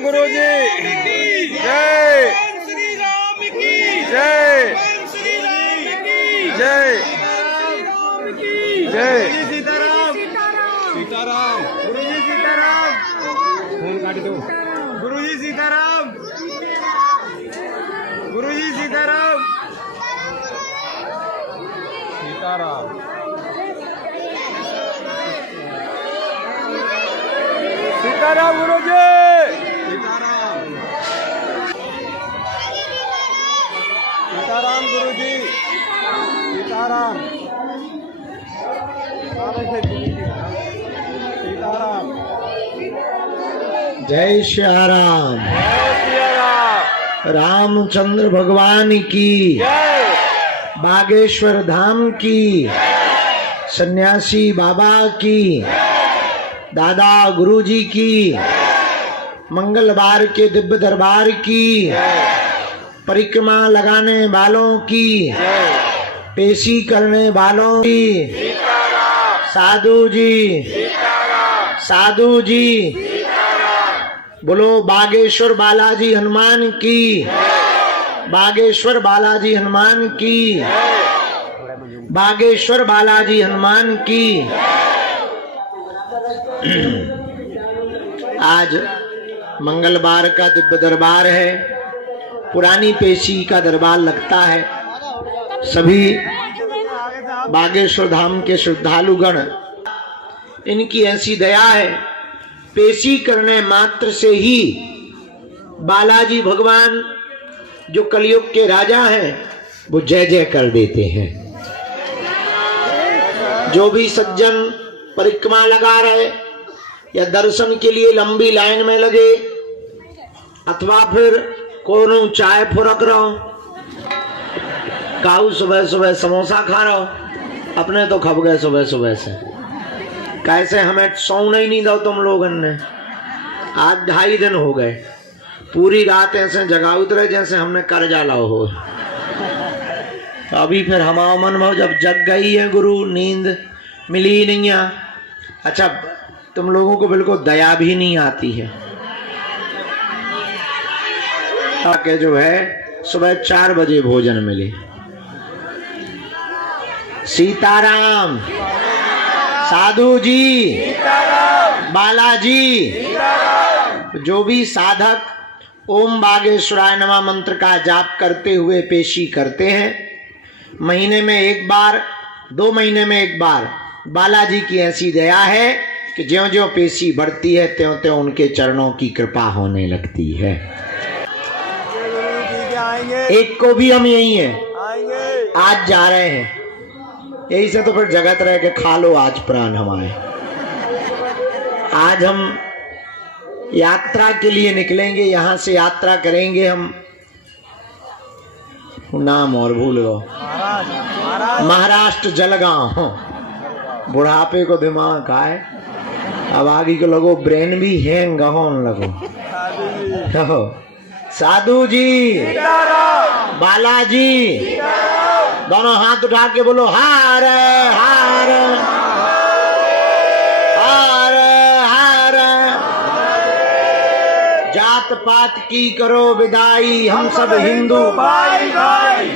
सीताराम गुरु जी जय श्री राम की जय श्री राम की जय जय सीताराम सीताराम गुरु जी सीताराम फोन काट दो गुरु जी सीताराम गुरु जी सीताराम सीताराम सीताराम गुरु जी सीताराम सीताराम गुरु जी सीताराम सीताराम जय श्री राम। रामचंद्र भगवान की जय बागेश्वर धाम की सन्यासी बाबा की दादा गुरुजी की मंगलवार के दिव्य दरबार की परिक्रमा लगाने वालों की पेशी करने वालों की साधु जी बोलो बागेश्वर बालाजी हनुमान की बागेश्वर बालाजी हनुमान की बागेश्वर बालाजी हनुमान की। आज मंगलवार का दिव्य दरबार है, पुरानी पेशी का दरबार लगता है। सभी बागेश्वर धाम के श्रद्धालुगण, इनकी ऐसी दया है, पेशी करने मात्र से ही बालाजी भगवान जो कलयुग के राजा हैं वो जय जय कर देते हैं। जो भी सज्जन परिक्रमा लगा रहे या दर्शन के लिए लंबी लाइन में लगे अथवा फिर कोनो चाय फुरक रहो, काऊ सुबह सुबह समोसा खा रहो, अपने तो खप गए सुबह सुबह से। कैसे हमें सोने ही नहीं दो तुम लोगों ने। आज 2.5 दिन हो गए, पूरी रात ऐसे जगा उतरे जैसे हमने कर्जा लाओ हो। तो अभी फिर हमारा मन भाव जब जग गई है गुरु, नींद मिली ही नहीं है। अच्छा, तुम लोगों को बिल्कुल दया भी नहीं आती है ताकि जो है सुबह 4 बजे भोजन मिले। सीताराम साधु जी बालाजी। जो भी साधक ओम बागेश्वराय नमः मंत्र का जाप करते हुए पेशी करते हैं, महीने में एक बार 2 महीने में एक बार, बालाजी की ऐसी दया है कि ज्यों ज्यों पेशी बढ़ती है त्यों त्यों उनके चरणों की कृपा होने लगती है। एक को भी हम यही हैं, आज जा रहे हैं, यही से तो फिर जगत रह के खा लो आज प्राण हमारे। आज हम यात्रा के लिए निकलेंगे, यहाँ से यात्रा करेंगे हम, नाम और भूल गो, महाराष्ट्र जलगांव। बुढ़ापे को दिमाग का है, अब आगे को लगो ब्रेन भी हैंग होने लगो। साधु जी बालाजी दोनों हाथ उठा के बोलो हार हार हार हार। जात पात की करो विदाई हम सब हिंदू,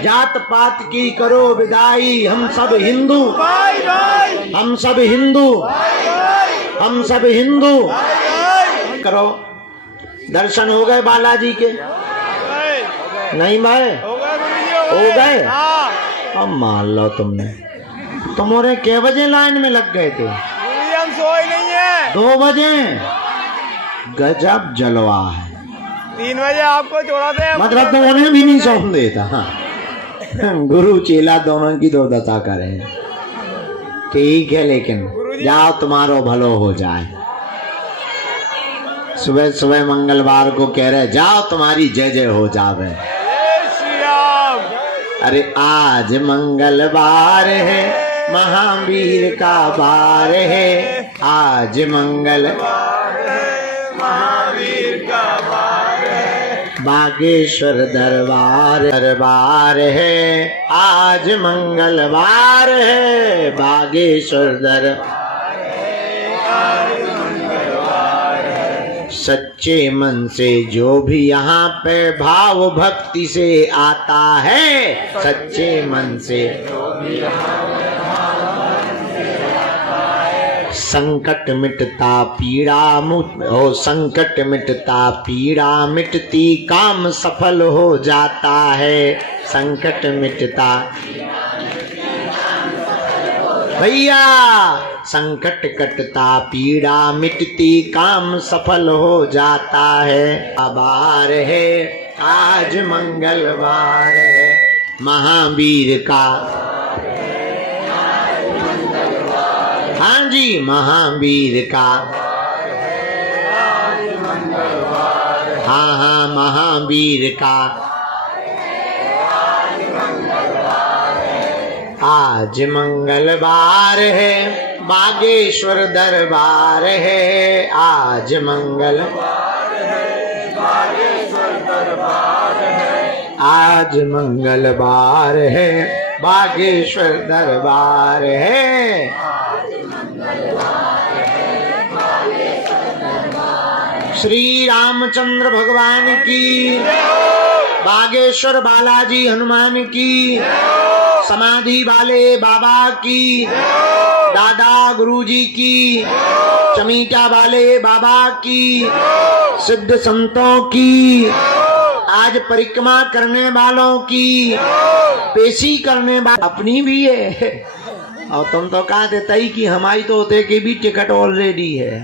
जात पात की करो विदाई हम सब हिंदू, हम सब हिंदू, हम सब हिंदू। करो दर्शन हो गए बालाजी के? नहीं भाई हो गए? अब मान लो तुमने, तुम्हारे क्या बजे लाइन में लग गए थे? हम सोए नहीं है। 2 बजे। गजब जलवा है। 3 बजे आपको छोड़ा थे, मतलब तो उन्हें भी नहीं सौंप देता। हाँ, गुरु चेला दोनों की दुर्दशा करें। ठीक है, लेकिन जाओ तुम्हारो भलो हो जाए। सुबह सुबह मंगलवार को कह रहे जाओ तुम्हारी जय जय हो जावे। अरे आज मंगलवार है, महावीर का बार है, आज मंगलवार है, महावीर का बार है, बागेश्वर दरबार दरबार है, आज मंगलवार है, बागेश्वर दरबार है, आज मंगलवार है। सच्चे मन से जो भी यहाँ पे भाव भक्ति से आता है, सच्चे मन से संकट मिटता पीड़ा हो, संकट मिटता पीड़ा मिटती, काम सफल हो जाता है। संकट मिटता भैया, संकट कटता पीड़ा मिटती, काम सफल हो जाता है। आभार है आज मंगलवार है, महावीर का, हाँ जी महावीर का, हाँ हाँ महावीर का आज मंगलवार है, बागेश्वर दरबार है। आज मंगलवार है, बागेश्वर दरबार है। आज मंगलवार है, बागेश्वर दरबार है। श्री रामचंद्र भगवान की, बागेश्वर बालाजी हनुमान की, समाधि वाले बाबा की, दादा गुरुजी की, चमीटा वाले बाबा की, सिद्ध संतों की, आज परिक्रमा करने वालों की, पेशी करने वालों, अपनी भी है। और तुम तो कहा देता ही कि हमारी तो होते की भी टिकट ऑलरेडी है।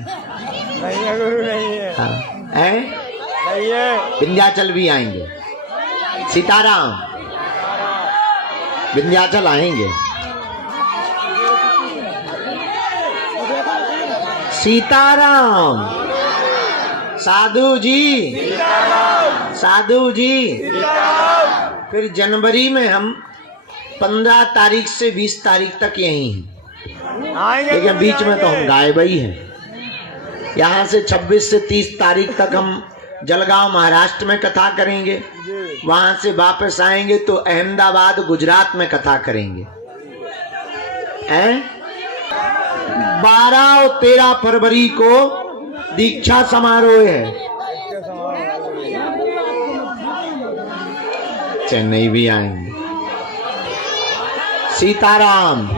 नहीं है गुरु, नहीं है। हाँ, है? नहीं है। विंध्याचल भी आएंगे, सीताराम विंध्याचल आएंगे। सीताराम साधु जी, साधु जी। फिर जनवरी में हम 15 तारीख से 20 तारीख तक यहीं हैं, लेकिन बीच में तो हम गायब ही हैं। यहाँ से 26 से 30 तारीख तक हम जलगांव महाराष्ट्र में कथा करेंगे, वहां से वापस आएंगे तो अहमदाबाद गुजरात में कथा करेंगे। 12 और 13 फरवरी को दीक्षा समारोह है। चेन्नई भी आएंगे। सीताराम।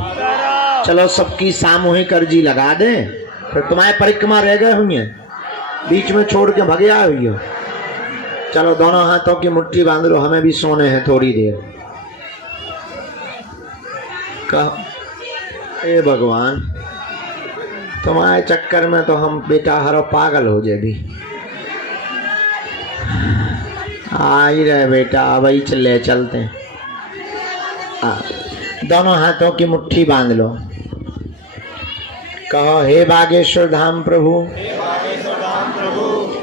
चलो सबकी सामूहिक अर्जी लगा दें, फिर तुम्हारे परिक्रमा रह गए हुई हैं, बीच में छोड़ के भगे आए हुई हो। चलो दोनों हाथों की मुट्ठी बांध लो, हमें भी सोने हैं थोड़ी देर। कह ए भगवान, तुम्हारे चक्कर में तो हम बेटा हर पागल हो जाए भी। आ ही रहे बेटा, अब ही चले चलते हैं। दोनों हाथों की मुट्ठी बांध लो, कहो हे बागेश्वर धाम प्रभु,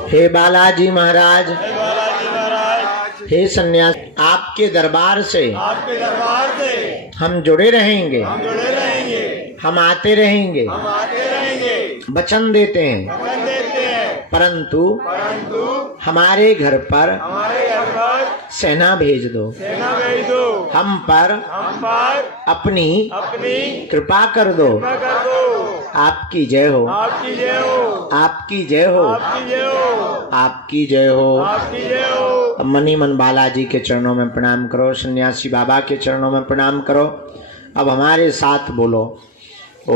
हे बालाजी महाराज, हे सन्यास, आपके दरबार से हम जुड़े रहेंगे, हम आते रहेंगे, वचन देते हैं, परंतु हमारे घर पर सेना भेज दो, हम पर अपनी कृपा कर दो। आपकी जय हो, आपकी जय हो, आपकी जय हो, आपकी जय हो। मनी मन बालाजी के चरणों में प्रणाम करो, सन्यासी बाबा के चरणों में प्रणाम करो। अब हमारे साथ बोलो, ओ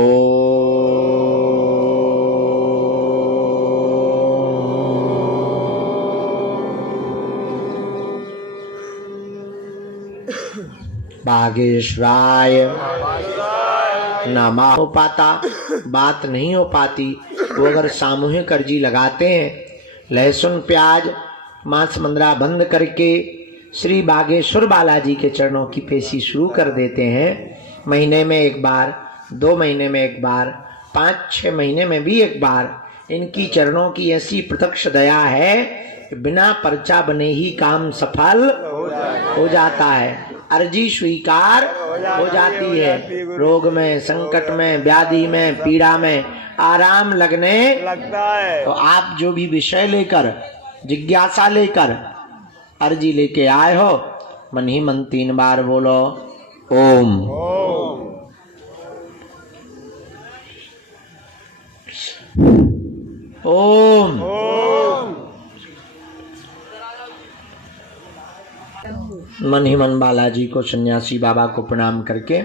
बागेश्वराय नमः। हो पाता, बात नहीं हो पाती, वो अगर सामूहिक अर्जी लगाते हैं, लहसुन प्याज मांस मंद्रा बंद करके श्री बागेश्वर बालाजी के चरणों की पेशी शुरू कर देते हैं। महीने में एक बार, 2 महीने में एक बार, 5-6 महीने में भी एक बार, इनकी चरणों की ऐसी प्रत्यक्ष दया है कि बिना पर्चा बने ही काम सफल हो जाता है, अर्जी स्वीकार हो जाती है। रोग में, संकट में, व्याधि में, पीड़ा में आराम लगने लगता है। तो आप जो भी विषय लेकर, जिज्ञासा लेकर अर्जी लेके आए हो, मन ही मन 3 बार बोलो ओम। ओम। मन ही मन बालाजी को, सन्यासी बाबा को प्रणाम करके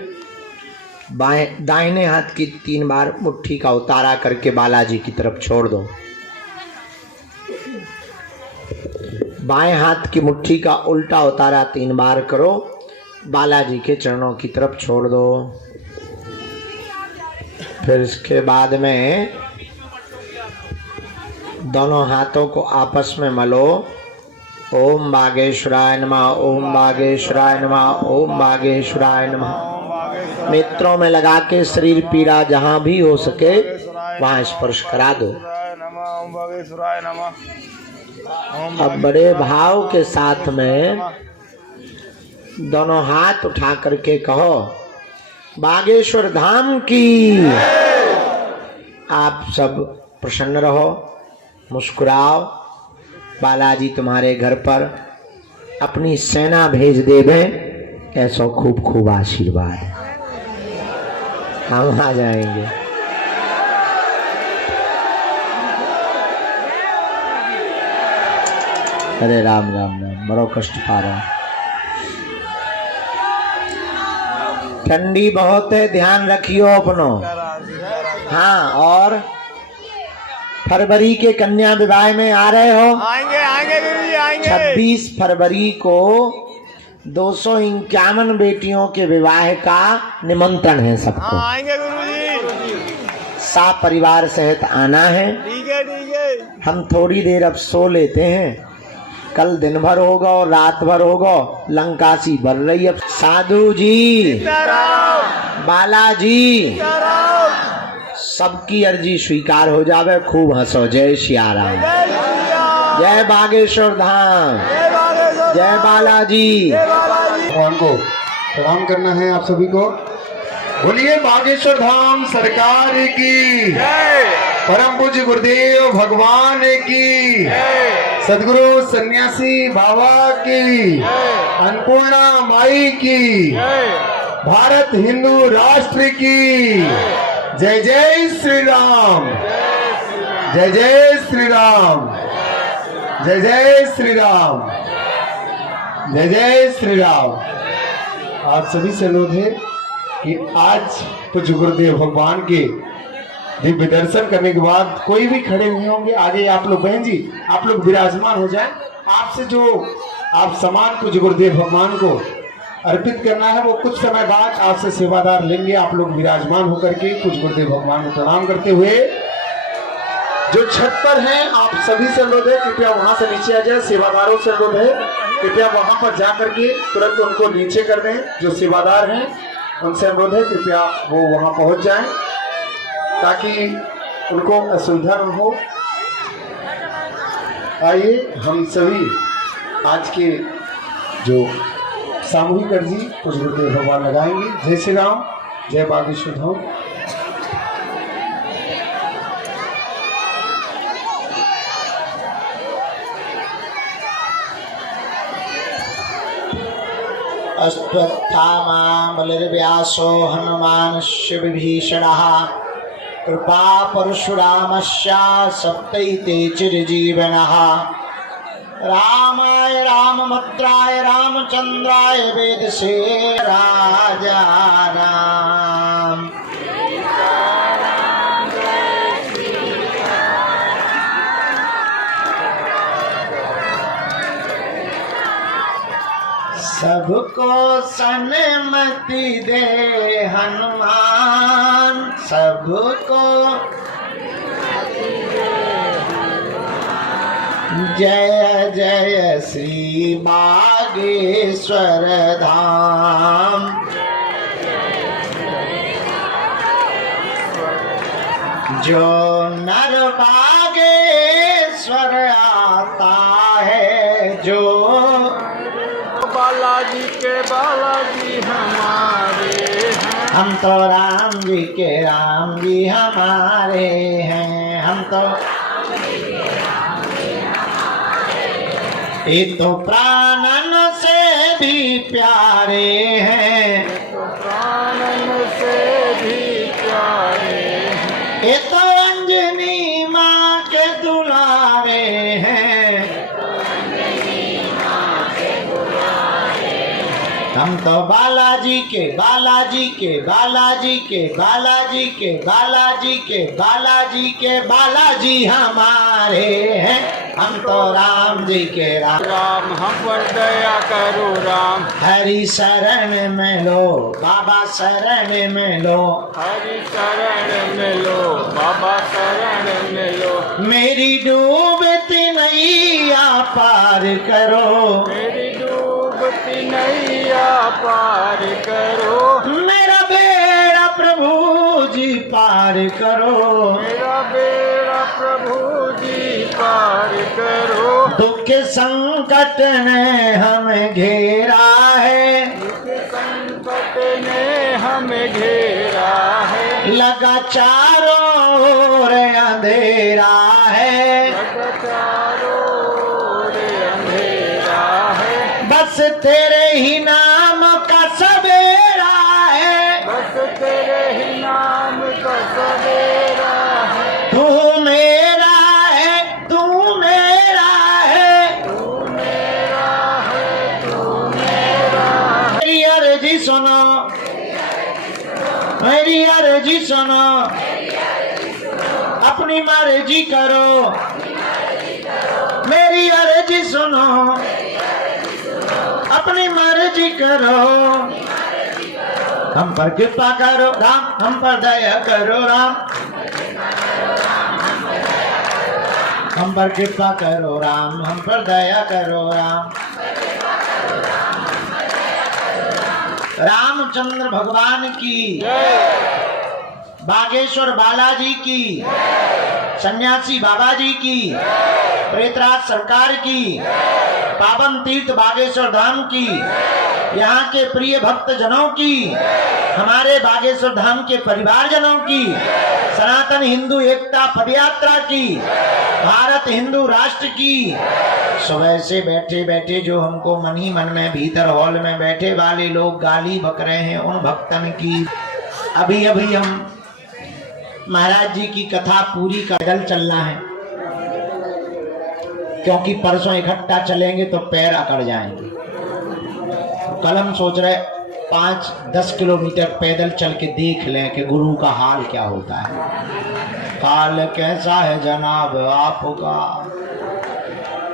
दाहिने हाथ की 3 बार मुट्ठी का उतारा करके बालाजी की तरफ छोड़ दो। बाएं हाथ की मुट्ठी का उल्टा उतारा 3 बार करो, बालाजी के चरणों की तरफ छोड़ दो। फिर इसके बाद में दोनों हाथों को आपस में मलो। ओम बागेश्वराय नमः, ओम बागेश्वराय नमः, ओम बागेश्वराय नमः। नेत्रों में लगा के शरीर पीड़ा जहां भी हो सके वहां स्पर्श करा दो। अब बड़े भाव के साथ में दोनों हाथ उठा करके कहो, बागेश्वर धाम की। आप सब प्रसन्न रहो, मुस्कुराओ। बालाजी तुम्हारे घर पर अपनी सेना भेज देवे, ऐसा खूब खूब आशीर्वाद हम आ जाएंगे। अरे राम राम राम, बड़ो कष्ट पा रहा। ठंडी बहुत है, ध्यान रखियो अपनो। हाँ, और फरवरी के कन्या विवाह में आ रहे हो? आएंगे आएंगे गुरुजी आएंगे। 26 फरवरी को 251 बेटियों के विवाह का निमंत्रण है सबको। आएंगे गुरुजी। सब परिवार सहित आना है। ठीक है। हम थोड़ी देर अब सो लेते हैं, कल दिन भर होगा और रात भर होगा, लंकासी बढ़ रही है। साधु जी, बालाजी, सबकी अर्जी स्वीकार हो जावे। खूब हंसो। जय सिया राम, जय बागेश्वर धाम, जय बालाजी। भगवान को प्रणाम करना है आप सभी को। बोलिए बागेश्वर धाम सरकार की, परम पूज्य गुरुदेव भगवान की, सदगुरु सन्यासी बाबा की, अन्नपूर्णा माई की, भारत हिंदू राष्ट्र की। जय जय श्री राम, जय जय श्री राम, जय जय श्री राम, जय जय श्री राम। आप सभी से अनुरोध है कि आज पूज्य गुरुदेव भगवान के दिव्य दर्शन करने के बाद कोई भी खड़े हुए होंगे, आगे आप लोग बहन जी आप लोग विराजमान हो जाएं। आपसे जो आप सम्मान पूज्य गुरुदेव भगवान को अर्पित करना है वो कुछ समय बाद आपसे सेवादार लेंगे। आप लोग विराजमान होकर के पूज्य गुरुदेव भगवान को प्रणाम करते हुए जो छत पर हैं आप सभी से अनुरोध है कृपया वहां से नीचे आ जाए। सेवादारों से अनुरोध है कृपया वहां पर जा करके तुरंत उनको नीचे कर दें। जो सेवादार हैं उनसे अनुरोध है कृपया वो वहां पहुंच जाएं ताकि उनको असुविधा न हो। आइए हम सभी आज के जो सामूहिक अर्जी पूज्य गुरुदेव भगवान लगाएंगे। जय श्री राम, जय बागेश्वर धाम। अश्वत्थामा बलिर्व्यासो हनुमानस्य विभीषणः कृपा परशुरामस्य सप्तैते चिरजीवनः। रामाय रामभद्राय रामचंद्राय वेदसे राजा राम। सबको सन्मति दे हनुमान, सबको जय जय श्री बागेश्वर धाम। जो नर बागेश्वर आता है, जो बालाजी के बालाजी हमारे हैं। हम तो राम जी के राम जी हमारे हैं। हम तो ये तो प्राणन से भी प्यारे हैं, प्राणन से भी प्यारे हैं। ये तो अंजनी माँ के दुलारे हैं। हम तो बालाजी के बालाजी के बालाजी के बालाजी के बालाजी के बालाजी के बालाजी हमारे हैं। हम तो राम जी के राम। राम हम पर दया करो राम। हरि शरण में लो बाबा शरण में लो। हरि शरण में लो बाबा शरण में लो। मेरी डूबती नैया पार करो। मेरी डूबती नैया पार करो। मेरा बेड़ा प्रभु जी पार करो। मेरा बेड़ा प्रभु जी पार करो। दुख संकट ने हमें घेरा है। दुख संकट ने हमें घेरा है। लगा चारों ओर अंधेरा है। लगा चारों ओर अंधेरा है। बस तेरे ही नाम का सवेरा है। बस तेरे ही नाम का सवेरा है। तू मेरा है तू मेरा है। तू मेरा है तू मेरा है। मेरी अर्जी सुनो मेरी अर्जी सुनो। अपनी मर्जी करो। मेरी अर्जी सुनो अपनी मर्जी करो। हम पर कृपा करो राम। हम पर दया करो राम। हम पर कृपा करो राम। हम पर दया करो राम। रामचंद्र भगवान की, बागेश्वर बालाजी की, सन्यासी बाबा जी की, प्रेतराज सरकार की, पावन तीर्थ बागेश्वर धाम की, यहाँ के प्रिय भक्त जनों की, हमारे बागेश्वर धाम के परिवारजनों की, सनातन हिंदू एकता पदयात्रा की, भारत हिंदू राष्ट्र की। सुबह से बैठे बैठे जो हमको मन ही मन में भीतर हॉल में बैठे वाले लोग गाली बक रहे हैं, उन भक्तन की। अभी अभी हम महाराज जी की कथा पूरी पैदल चलना है, क्योंकि परसों इकट्ठा चलेंगे तो पैर अकड़ जाएंगे। कल हम सोच रहे 5-10 किलोमीटर पैदल चल के देख लें कि गुरु का हाल क्या होता है। हाल कैसा है जनाब आपका।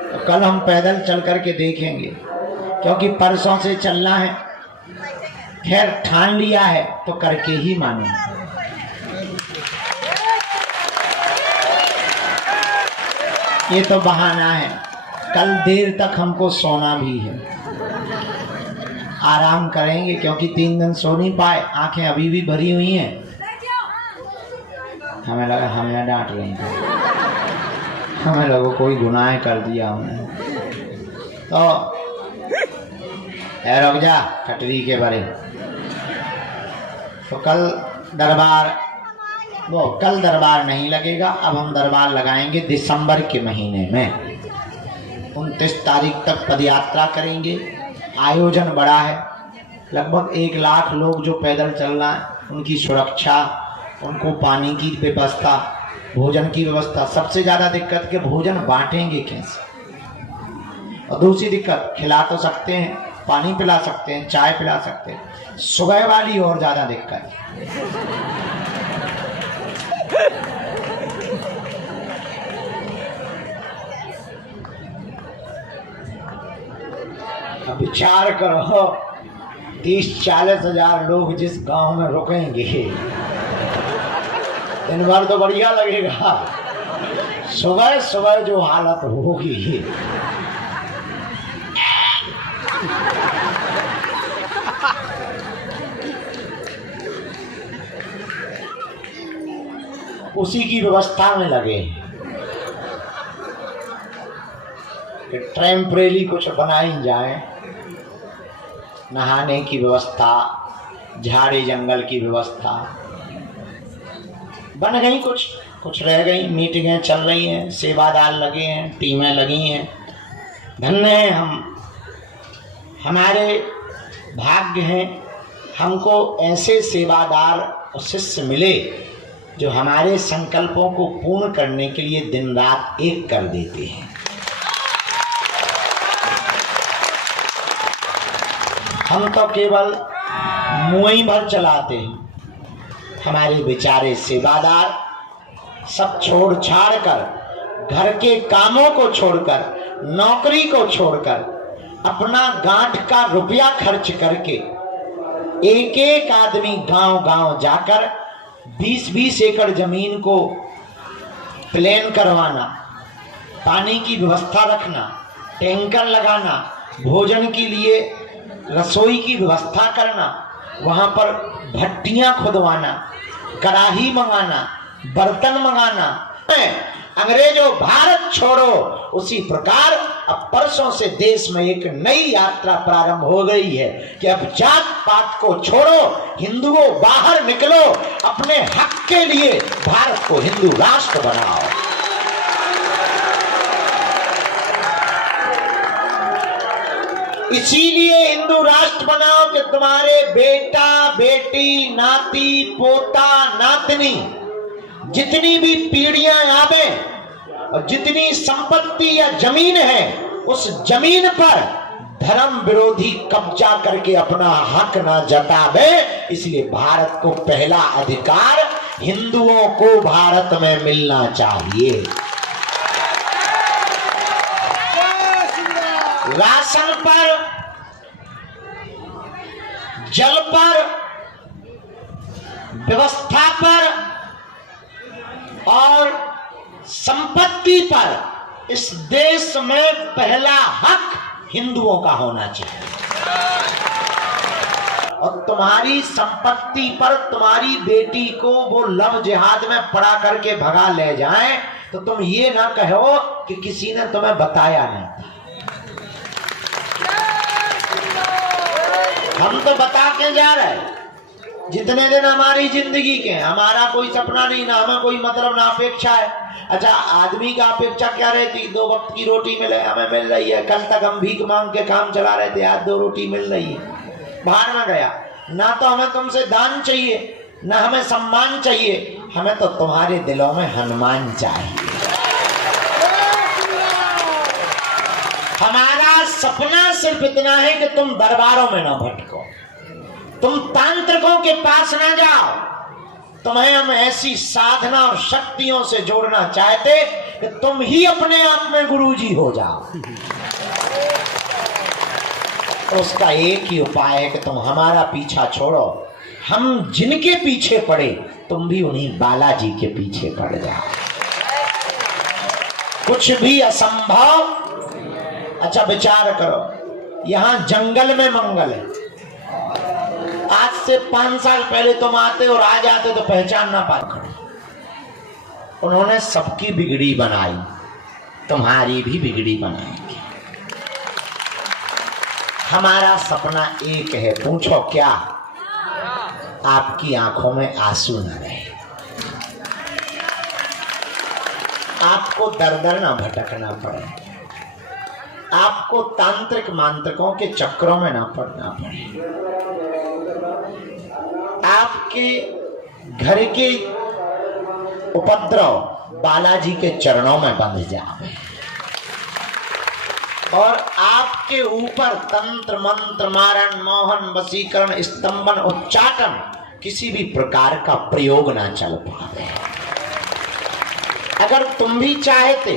तो कल हम पैदल चल करके देखेंगे, क्योंकि परसों से चलना है। खैर ठान लिया है तो करके ही मानेंगे। ये तो बहाना है। कल देर तक हमको सोना भी है, आराम करेंगे, क्योंकि 3 दिन सो नहीं पाए, आंखें अभी भी भरी हुई हैं। हमें लगा हमें डांट रही थी, हमें लगा कोई गुनाह कर दिया हमने। तो रुक जा कटरी के बारे। तो कल दरबार नहीं लगेगा। अब हम दरबार लगाएंगे दिसंबर के महीने में। 29 तारीख तक पदयात्रा करेंगे। आयोजन बड़ा है, लगभग 1 लाख लोग जो पैदल चलना है, उनकी सुरक्षा, उनको पानी की व्यवस्था, भोजन की व्यवस्था। सबसे ज़्यादा दिक्कत के भोजन बांटेंगे कैसे। और दूसरी दिक्कत, खिला तो सकते हैं, पानी पिला सकते हैं, चाय पिला सकते हैं, सुबह वाली और ज़्यादा दिक्कत। अब विचार करो, 30-40 हजार लोग जिस गांव में रुकेंगे, दिन भर तो बढ़िया लगेगा। सुबह सुबह जो हालत होगी, उसी की व्यवस्था में लगे कि टेम्परेरी कुछ बनाई जाए। नहाने की व्यवस्था, झाड़ी जंगल की व्यवस्था बन गई, कुछ रह गई। मीटिंगें चल रही हैं, सेवादार लगे हैं, टीमें लगी हैं। धन्य हैं हम, हमारे भाग्य हैं, हमको ऐसे सेवादार और शिष्य मिले जो हमारे संकल्पों को पूर्ण करने के लिए दिन रात एक कर देते हैं। हम तो केवल मुंह भर चलाते हैं। हमारे बेचारे सेवादार सब छोड़ छाड़ कर, घर के कामों को छोड़कर, नौकरी को छोड़कर, अपना गांठ का रुपया खर्च करके एक एक आदमी गांव गांव जाकर 20-20 एकड़ जमीन को प्लेन करवाना, पानी की व्यवस्था रखना, टैंकर लगाना, भोजन के लिए रसोई की व्यवस्था करना, वहां पर भट्टियां खुदवाना, कड़ाही मंगाना, बर्तन मंगाना। अंग्रेजों भारत छोड़ो, उसी प्रकार अब परसों से देश में एक नई यात्रा प्रारंभ हो गई है कि अब जात पात को छोड़ो, हिंदुओं बाहर निकलो, अपने हक के लिए भारत को हिंदू राष्ट्र बनाओ। इसीलिए हिंदू राष्ट्र बनाओ कि तुम्हारे बेटा बेटी, नाती पोता नातनी, जितनी भी पीढ़ियां आवे और जितनी संपत्ति या जमीन है, उस जमीन पर धर्म विरोधी कब्जा करके अपना हक ना जतावे। इसलिए भारत को पहला अधिकार हिंदुओं को भारत में मिलना चाहिए। राशन पर, जल पर, व्यवस्था पर और संपत्ति पर इस देश में पहला हक हिंदुओं का होना चाहिए। और तुम्हारी संपत्ति पर तुम्हारी बेटी को वो लव जिहाद में पड़ा करके भगा ले जाएं तो तुम ये ना कहो कि किसी ने तुम्हें बताया नहीं था। हम तो बता के जा रहे हैं। जितने दिन हमारी जिंदगी के, हमारा कोई सपना नहीं, ना हमें कोई मतलब, ना अपेक्षा है। अच्छा, आदमी का अपेक्षा क्या रहती? 2 वक्त की रोटी मिले, हमें मिल रही है। कल तक हम भीख मांग के काम चला रहे थे, आज 2 रोटी मिल रही है। बाहर में गया, ना तो हमें तुमसे दान चाहिए, ना हमें सम्मान चाहिए, हमें तो तुम्हारे दिलों में हनुमान चाहिए। हमारा सपना सिर्फ इतना है कि तुम दरबारों में ना भटको, तुम तांत्रिकों के पास ना जाओ। तुम्हें हम ऐसी साधना और शक्तियों से जोड़ना चाहते कि तुम ही अपने आप में गुरुजी हो जाओ। तो उसका एक ही उपाय है कि तुम हमारा पीछा छोड़ो। हम जिनके पीछे पड़े, तुम भी उन्हीं बालाजी के पीछे पड़ जाओ। कुछ भी असंभव। अच्छा, विचार करो, यहां जंगल में मंगल है। आज से 5 साल पहले तुम आते और आ जाते तो पहचान ना पाते। उन्होंने सबकी बिगड़ी बनाई, तुम्हारी भी बिगड़ी बनाएंगे। हमारा सपना एक है, पूछो क्या? आपकी आंखों में आंसू न रहे, आपको दर दर ना भटकना पड़े, आपको तांत्रिक मांत्रिकों के चक्रों में ना पड़ना पड़े, आपके घर के उपद्रव बालाजी के चरणों में बंध जाए और आपके ऊपर तंत्र मंत्र मारण मोहन वशीकरण स्तंभन उच्चाटन किसी भी प्रकार का प्रयोग ना चल पाए। अगर तुम भी चाहते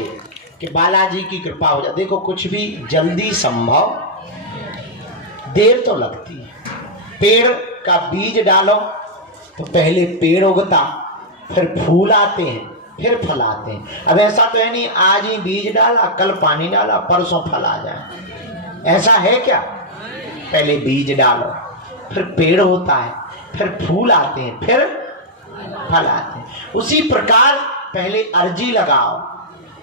कि बालाजी की कृपा हो जाए, देखो कुछ भी जल्दी संभव, देर तो लगती है। पेड़ का बीज डालो तो पहले पेड़ उगता, फिर फूल आते हैं, फिर फल आते हैं। अब ऐसा तो है नहीं आज ही बीज डाला, कल पानी डाला, परसों फल आ जाए, ऐसा है क्या? पहले बीज डालो, फिर पेड़ होता है, फिर फूल आते हैं, फिर फल आते हैं। उसी प्रकार पहले अर्जी लगाओ,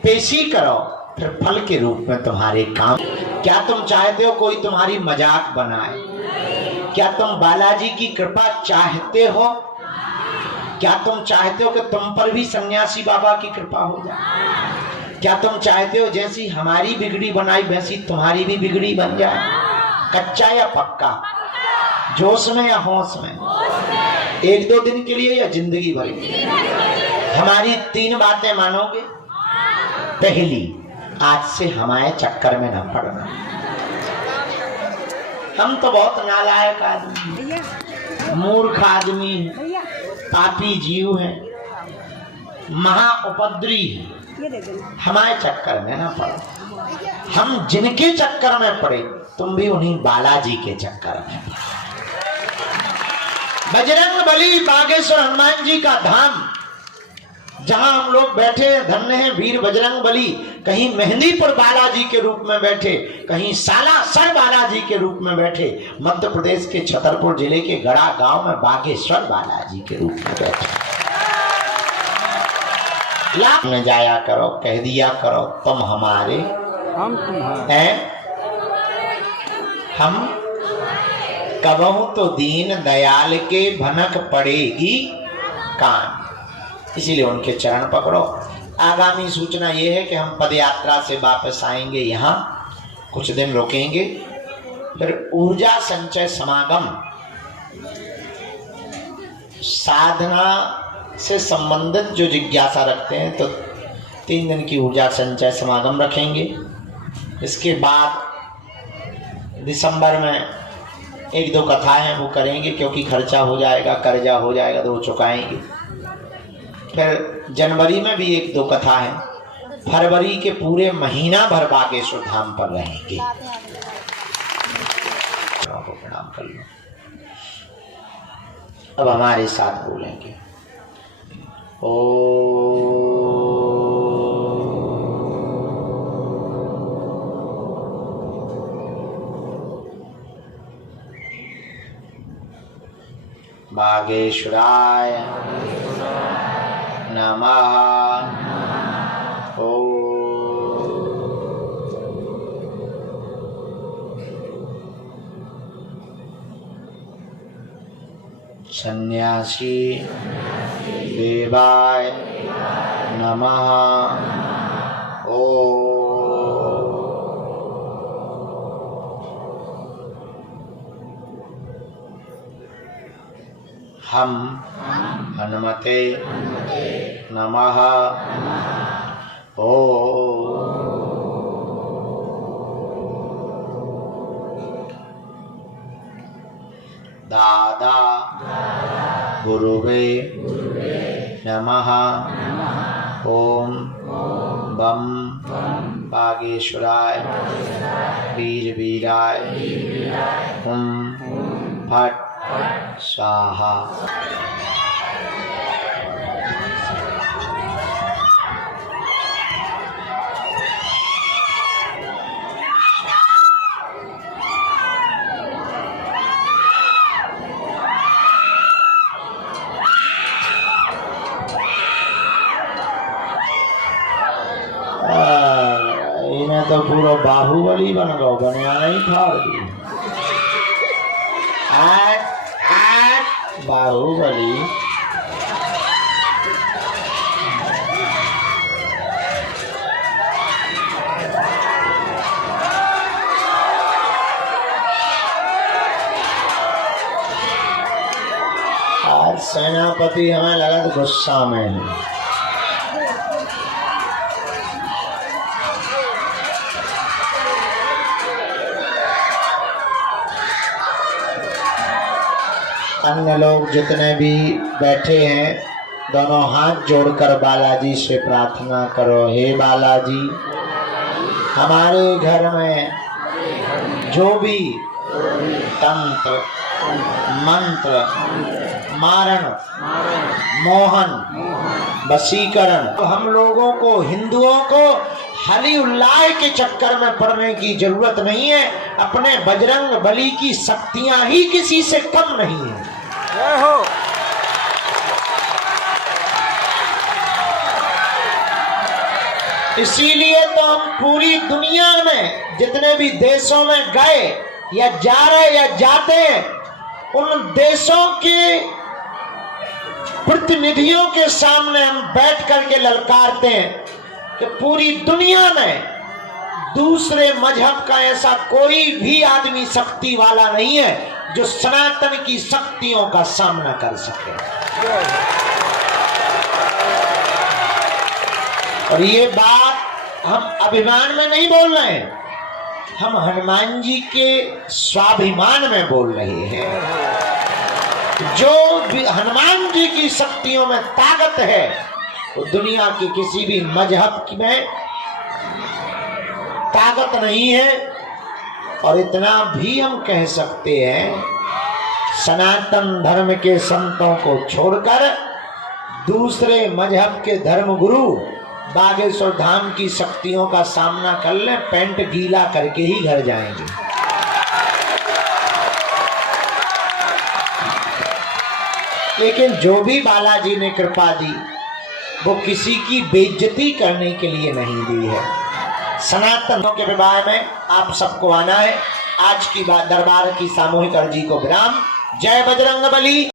पेशी करो, फिर फल के रूप में तुम्हारे काम। क्या तुम चाहते हो कोई तुम्हारी मजाक बनाए? क्या तुम बालाजी की कृपा चाहते हो? क्या तुम चाहते हो कि तुम पर भी सन्यासी बाबा की कृपा हो जाए? क्या तुम चाहते हो जैसी हमारी बिगड़ी बनाई वैसी तुम्हारी भी बिगड़ी बन जाए? कच्चा या पक्का, जोश में या होश में, 1-2 दिन के लिए या जिंदगी भर के लिए? हमारी 3 बातें मानोगे? पहली, आज से हमारे चक्कर में ना पड़ना। हम तो बहुत नालायक आदमी, मूर्ख आदमी, पापी जीव हैं, महा उपद्री हैं। हमारे चक्कर में ना पड़ो। हम जिनके चक्कर में पड़े, तुम भी उन्हीं बालाजी के चक्कर में पड़ो। बजरंग बली बागेश्वर हनुमान जी का धाम, जहां हम लोग बैठे धन्य हैं वीर बजरंग बली। कहीं मेहंदीपुर बालाजी के रूप में बैठे, कहीं सालासर बालाजी के रूप में बैठे, मध्य प्रदेश के छतरपुर जिले के गड़ा गांव में बागेश्वर बालाजी के रूप में बैठे। लाभ में जाया करो, कह दिया करो तुम हमारे, हम तुम्हारे हैं। हम कबहू तो दीन दयाल के भनक पड़ेगी कान, इसीलिए उनके चरण पकड़ो। आगामी सूचना ये है कि हम पदयात्रा से वापस आएंगे, यहाँ कुछ दिन रुकेंगे, फिर ऊर्जा संचय समागम साधना से संबंधित जो जिज्ञासा रखते हैं तो 3 दिन की ऊर्जा संचय समागम रखेंगे। इसके बाद दिसंबर में 1-2 कथाएं वो करेंगे, क्योंकि खर्चा हो जाएगा, कर्जा हो जाएगा तो वो चुकाएंगे। फिर जनवरी में भी 1-2 कथा है। फरवरी के पूरे महीना भर बागेश्वर धाम पर रहेंगे। प्रणाम कर लो। अब हमारे साथ बोलेंगे ओ बागेश्वराय नमः। ओ सन्यासी देवाय नमः। ओ हम हनुमते नमः। ओ दादा गुरुवे नमः। ओम बम बागेश्वराय वीर वीराय हुम फट स्वाहा। इन्हें तो पूरा बाहुबली बन गो, बनिया नहीं था बाहुबली। आज सेनापति हमें लगा तो गुस्सा में है। अन्य लोग जितने भी बैठे हैं, दोनों हाथ जोड़कर बालाजी से प्रार्थना करो। हे बालाजी, हमारे घर में जो भी तंत्र मंत्र मारण मोहन वशीकरण, हम लोगों को हिंदुओं को हली उल्लाह के चक्कर में पड़ने की जरूरत नहीं है। अपने बजरंग बली की शक्तियां ही किसी से कम नहीं है। इसीलिए तो हम पूरी दुनिया में जितने भी देशों में गए या जा रहे या जाते हैं, उन देशों के प्रतिनिधियों के सामने हम बैठ करके ललकारते हैं कि पूरी दुनिया में दूसरे मजहब का ऐसा कोई भी आदमी शक्ति वाला नहीं है जो सनातन की शक्तियों का सामना कर सके। और ये बात हम अभिमान में नहीं बोल रहे हैं, हम हनुमान जी के स्वाभिमान में बोल रहे हैं। जो भी हनुमान जी की शक्तियों में ताकत है वो दुनिया के किसी भी मजहब में ताकत नहीं है। और इतना भी हम कह सकते हैं, सनातन धर्म के संतों को छोड़कर दूसरे मजहब के धर्मगुरु बागेश्वर धाम की शक्तियों का सामना कर ले, पैंट गीला करके ही घर जाएंगे। लेकिन जो भी बालाजी ने कृपा दी वो किसी की बेइज्जती करने के लिए नहीं दी है। सनातनों के विवाह में आप सबको आना है। आज की बात दरबार की सामूहिक अर्जी को विराम। जय बजरंगबली।